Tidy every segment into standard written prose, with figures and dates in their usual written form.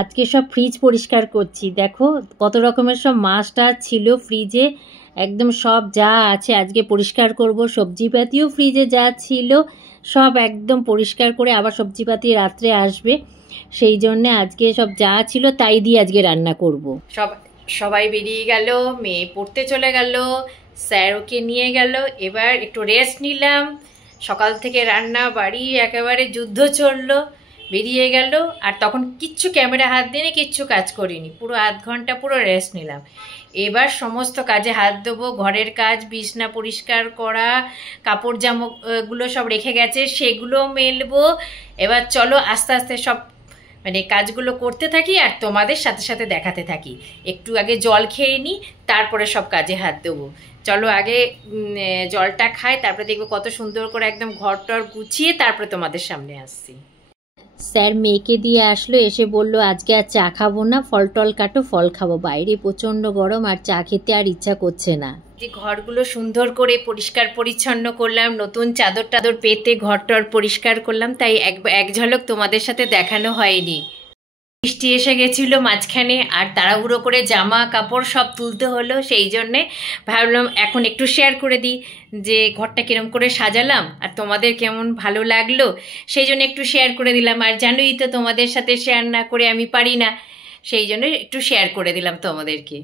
আজকে সব ফ্রিজ পরিষ্কার করছি। দেখো কত রকমের সব মাছ টাছ ছিল ফ্রিজে, একদম সব যা আছে আজকে পরিষ্কার করব। সবজিপাতিও ফ্রিজে যা ছিল সব একদম পরিষ্কার করে, আবার সবজিপাতি রাত্রে আসবে, সেই জন্যে আজকে সব যা ছিল তাই দিয়ে আজকে রান্না করব। সবাই বেরিয়ে গেল, মেয়ে পড়তে চলে গেল, স্যার ওকে নিয়ে গেল, এবার একটু রেস্ট নিলাম। সকাল থেকে রান্না বাড়ি একেবারে যুদ্ধ চললো, বেরিয়ে গেল। আর তখন কিচ্ছু ক্যামেরা হাত দিয়ে কিচ্ছু কাজ করিনি, পুরো আধ ঘন্টা পুরো রেস্ট নিলাম। এবার সমস্ত কাজে হাত দেবো, ঘরের কাজ, বিছনা পরিষ্কার করা, কাপড় জামাগুলো সব রেখে গেছে সেগুলো মেলবো। এবার চলো আস্তে আস্তে সব মানে কাজগুলো করতে থাকি আর তোমাদের সাথে সাথে দেখাতে থাকি। একটু আগে জল খেয়ে নিই, তারপরে সব কাজে হাত দেবো। চলো আগে জলটা খাই, তারপরে দেখবো কত সুন্দর করে একদম ঘর টর গুছিয়ে তারপরে তোমাদের সামনে আসছি। স্যার মেয়েকে দিয়ে আসলো, এসে বলল আজকে আর চা খাবো না, ফল টল কাটো, ফল খাবো, বাইরে প্রচণ্ড গরম আর চা খেতে আর ইচ্ছা করছে না। যে ঘরগুলো সুন্দর করে পরিষ্কার পরিচ্ছন্ন করলাম, নতুন চাদর টাদর পেতে ঘর টর পরিষ্কার করলাম, তাই এক ঝলক তোমাদের সাথে দেখানো হয়নি। বৃষ্টি এসে গেছিলো মাঝখানে, আর তাড়াহুড়ো করে জামা কাপড় সব তুলতে হলো, সেই জন্যে ভাবলাম এখন একটু শেয়ার করে দিই যে ঘরটা কিরম করে সাজালাম আর তোমাদের কেমন ভালো লাগলো, সেই জন্য একটু শেয়ার করে দিলাম। আর জানোই তো তোমাদের সাথে শেয়ার না করে আমি পারি না, সেই জন্য একটু শেয়ার করে দিলাম তোমাদেরকে।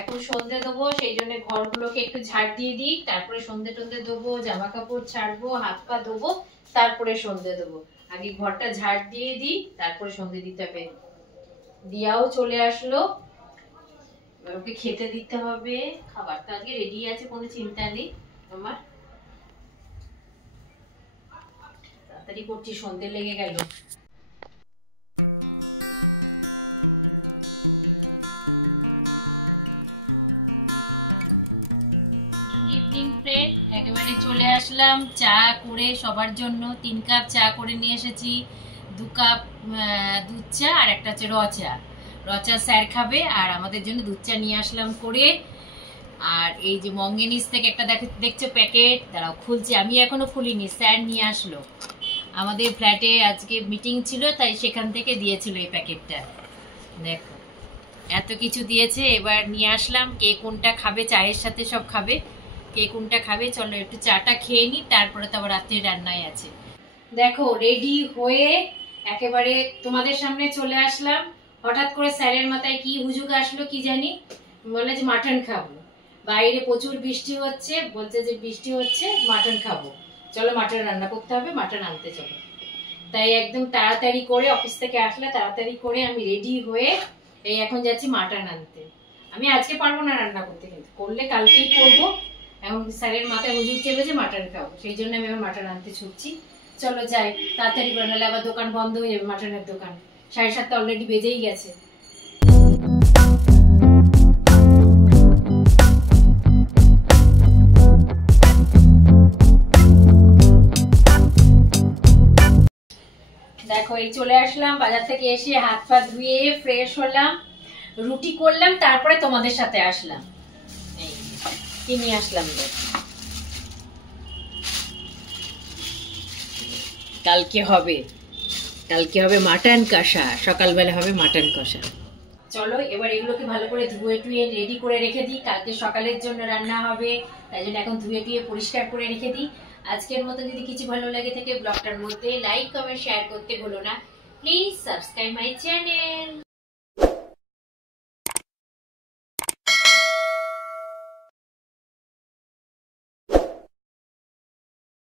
এখন সন্ধে দেবো, সেই জন্য ঘরগুলোকে একটু ঝাড় দিয়ে দিই, তারপরে সন্ধে টন্ধে দেবো, জামা কাপড় ছাড়বো, হাত পা দেবো, তারপরে সন্ধে দেবো। আগে ঘরটা ঝাড় দিয়ে দিই, তারপরে সন্ধে দিতে হবে। দিয়াও চলে আসলো, ওকে খেতে দিতে হবে। খাবারটা আজকে রেডি আছে, কোনো চিন্তা নেই আমার। তাড়াতাড়ি করছি, সন্ধে লেগে গেল। গুড ইভিনিং ফ্রেন্ড, একেবারে চলে আসলাম চা করে সবার জন্য। 3 কাপ চা করে নিয়ে এসেছি, 2 কাপ দুধ চা আর একটা হচ্ছে র চা। র চা স্যার খাবে, আর আমাদের জন্য দুধ চা নিয়ে আসলাম করে। আর এই যে মঙ্গেনিস থেকে একটা দেখছো প্যাকেট, দাঁড়াও খুলছি, আমি এখনো খুলিনি, স্যার নিয়ে আসলো। আমাদের ফ্ল্যাটে আজকে মিটিং ছিল, তাই সেখান থেকে দিয়েছিল এই প্যাকেটটা। দেখো এত কিছু দিয়েছে, এবার নিয়ে আসলাম। কে কোনটা খাবে, চায়ের সাথে সব খাবে, কে কোনটা খাবে। চলো একটু চাটা খেয়ে নিই, তারপরে তো আবার রাত্রে রান্নায় আছে। দেখো রেডি হয়ে একেবারে তোমাদের সামনে চলে আসলাম। হঠাৎ করে স্যারের মাথায় কি হুজুগ আসলো কি জানি, বলে যে মাটন খাবো। বাইরে প্রচুর বৃষ্টি হচ্ছে, বলছে যে বৃষ্টি হচ্ছে, মাটন খাবো, চলো মাটন রান্না করতে হবে, মাটন আনতে চলো। তাই একদম তাড়াতাড়ি করে অফিস থেকে আসলে তাড়াতাড়ি করে আমি রেডি হয়ে এই এখন যাচ্ছি মাটন আনতে। আমি আজকে পারবো না রান্না করতে, কিন্তু করলে কালকেই করবো। এখন স্যারের মাথায় হুজুগ চেপেছে মাটন খাবো, সেই জন্য আমি এখন মাটন আনতে ছুটছি। চলো যাই তাড়াতাড়ি করে, নাহলে আবার দোকান বন্ধ হয়ে যাবে, মাটনের দোকান। 7:30 অলরেডি বেজেই গেছে। দেখো এই চলে আসলাম বাজার থেকে, এসে হাত পা ধুয়ে ফ্রেশ হলাম, রুটি করলাম, তারপরে তোমাদের সাথে আসলাম। এই কি নিয়ে আসলাম, কালকে হবে মাটন কষা, সকালবেলা হবে মাটন কষা। চলো এবার এগুলোকে ভালো করে ধুয়ে টুয়ে রেডি করে রেখে দিই, কালকে সকালের জন্য রান্না হবে, তাই জন্য এখন ধুয়ে টুয়ে পরিষ্কার করে রেখে দিই। আজকের মতো যদি কিছু ভালো লাগে থাকে ব্লগটার মধ্যে লাইক কমেন্ট শেয়ার করতে ভুলো না। Please subscribe my channel.